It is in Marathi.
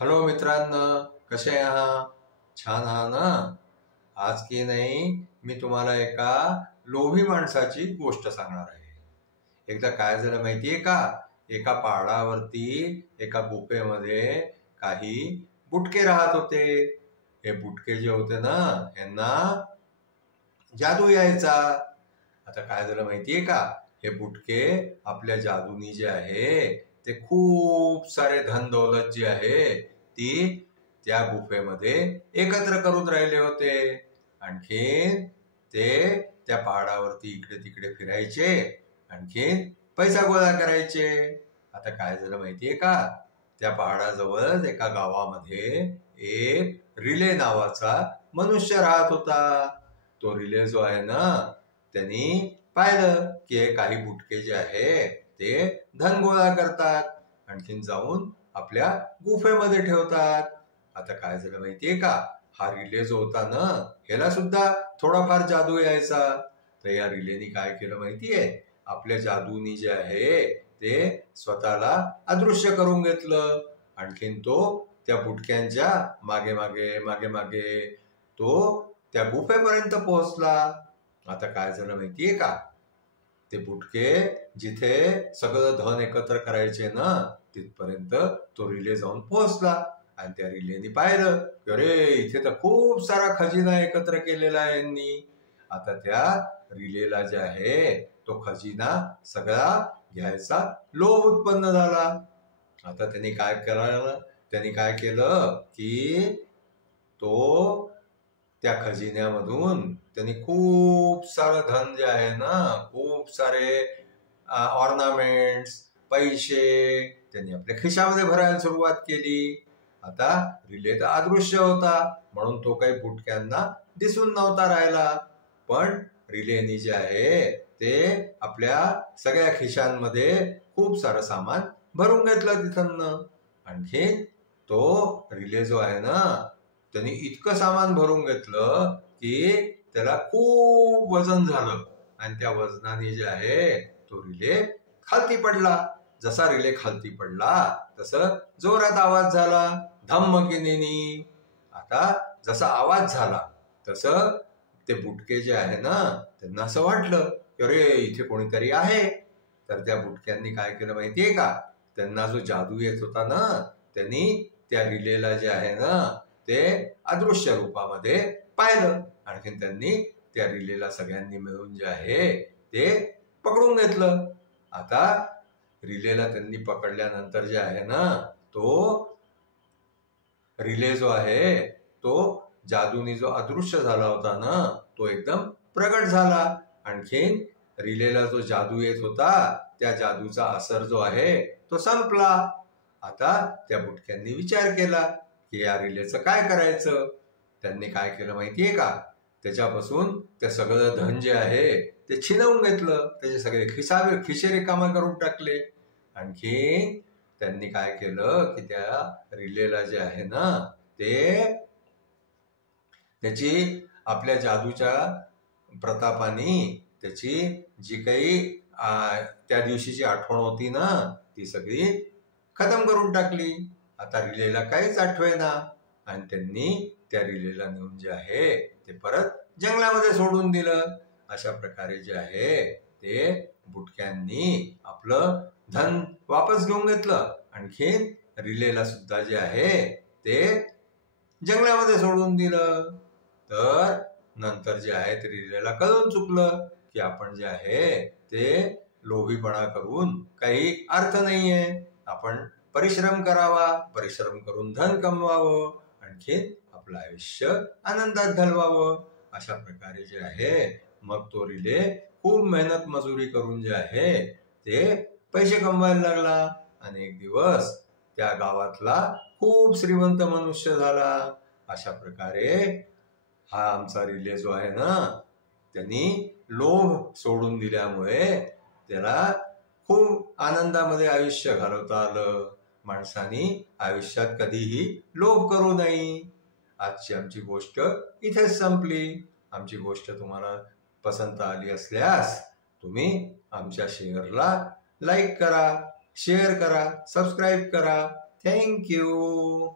हॅलो मित्रांनो, कसे आहात? छान आहात ना? आज की नाही मी तुम्हाला एका लोभी माणसाची गोष्ट सांगणार आहे. एकदा काय झालं माहितीये का? एका पहाडावरती एका गुफेमध्ये काही बुटके राहत होते. हे बुटके जे होते ना, यांना जादू यायचा. आता काय झालं माहितीये का? हे बुटके आपल्या जादूनी जे आहे ते खूप सारे धन दौलत जी आहे ती त्या गुफेमध्ये एकत्र करून राहिले होते. आणखीन ते त्या पहाडावरती इकडे तिकडे फिरायचे, आणखीन पैसा गोळा करायचे. आता काय झालं माहितीये का? त्या पहाडाजवळ एका गावामध्ये एक रिले नावाचा मनुष्य राहत होता. तो रिले जो आहे ना, त्यांनी पाहिलं की हे काही बुटके जे आहे ते धन गोळा करतात, आणखीन जाऊन आपल्या गुफेमध्ये ठेवतात. आता काय झालं माहितीये का? हा रिले जो होता ना, ह्याला सुद्धा थोडाफार जादू यायचा. तर या रिलेनी काय केलं माहितीये? आपल्या जादूनी जे आहे ते स्वतःला अदृश्य करून घेतलं. आणखीन तो त्या बुटक्यांच्या मागे मागे मागे मागे तो त्या गुफेपर्यंत पोहोचला. आता काय झालं माहितीये का? ते बुटके जिथे सगळं धन एकत्र करायचे ना, तिथपर्यंत तो रिले जाऊन पोहोचला. आणि त्या रिलेनी पाहिलं की अरे, इथे तर खूप सारा खजिना एकत्र केलेला आहे यांनी. आता त्या रिलेला जे आहे तो खजिना सगळा घ्यायचा लोभ उत्पन्न झाला. आता त्यांनी काय केलं की तो त्या खजिन्यामधून त्यांनी खूप सारं धन जे आहे ना, खूप सारे ऑर्नामेंट्स, पैसे त्यांनी आपल्या खिशामध्ये भरायला सुरुवात केली. आता रिले तर अदृश्य होता, म्हणून तो काही बुटक्यांना दिसून नव्हता राहिला. पण रिलेनी जे आहे ते आपल्या सगळ्या खिशांमध्ये खूप सारं सामान भरून घेतलं तिथनं. आणखीन तो रिले जो आहे ना, त्यांनी इतकं सामान भरून घेतलं की त्याला खूप वजन झालं. आणि त्या वजनाने जे आहे तो रिले खालती पडला. जसा रिले खालती पडला तसं जोरात आवाज झाला, धम्मकिनीनी. आता जसा आवाज झाला तसं ते बुटके जे आहे ना, त्यांना असं वाटलं की अरे, इथे कोणीतरी आहे. तर त्या बुटक्यांनी काय केलं माहितीये का? त्यांना जो जादू येत होता ना, त्यांनी त्या रिलेला जे आहे ना ते अदृश्य रूपामध्ये पाहिलं. आणखीन त्यांनी त्या रिलेला सगळ्यांनी मिळून जे आहे ते पकडून घेतलं. आता रिलेला त्यांनी पकडल्यानंतर जे आहे ना, तो रिले जो आहे तो जादूनी जो अदृश्य झाला होता ना, तो एकदम प्रगट झाला. आणखीन रिलेला जो जादू येत होता त्या जादूचा असर जो आहे तो संपला. आता त्या बुटक्यांनी विचार केला की या रिलेचं काय करायचं. त्यांनी काय केलं माहितीये का? त्याच्यापासून ते सगळं धन जे आहे ते छिनवून घेतलं. त्याचे सगळे खिसे रिकामे करून टाकले. आणखी त्यांनी काय केलं की त्या रिलेला जे आहे ना ते त्याची आपल्या जादूच्या प्रतापाने त्याची जी काही त्या दिवशीची आठवण होती ना, ती सगळी खतम करून टाकली. आता रिलेला काहीच आठवेना. आणि त्यांनी त्या रिलेला नेऊन जे आहे ते परत जंगलामध्ये सोडून दिलं. अशा प्रकारे जे आहे ते बुटक्यांनी आपलं धन वापस घेऊन घेतलं. आणखीन रिलेला सुद्धा जे आहे ते जंगलामध्ये सोडून दिलं. तर नंतर जे आहे ते रिलेला कळून चुकलं की आपण जे आहे ते लोभीपणा करून काही अर्थ नाहीये. आपण परिश्रम करावा, परिश्रम करून धन कमवावं, आणखीन आपलं आयुष्य आनंदात घालवावं. अशा प्रकारे जे आहे मग तो रिले खूप मेहनत मजुरी करून जे आहे ते पैसे कमवायला लागला. आणि एक दिवस त्या गावातला खूप श्रीमंत मनुष्य झाला. अशा प्रकारे हा आमचा रिले जो आहे ना, त्यांनी लोभ सोडून दिल्यामुळे त्याला खूप आनंदामध्ये आयुष्य घालवता आलं. माणसाने आयुष्यात कधीही लोभ करू नये. आजची आमची गोष्ट इथेच संपली. आमची गोष्ट तुम्हाला पसंत आली असल्यास तुम्ही आमच्या शेअरला लाईक करा, शेअर करा, सबस्क्राईब करा. थँक्यू.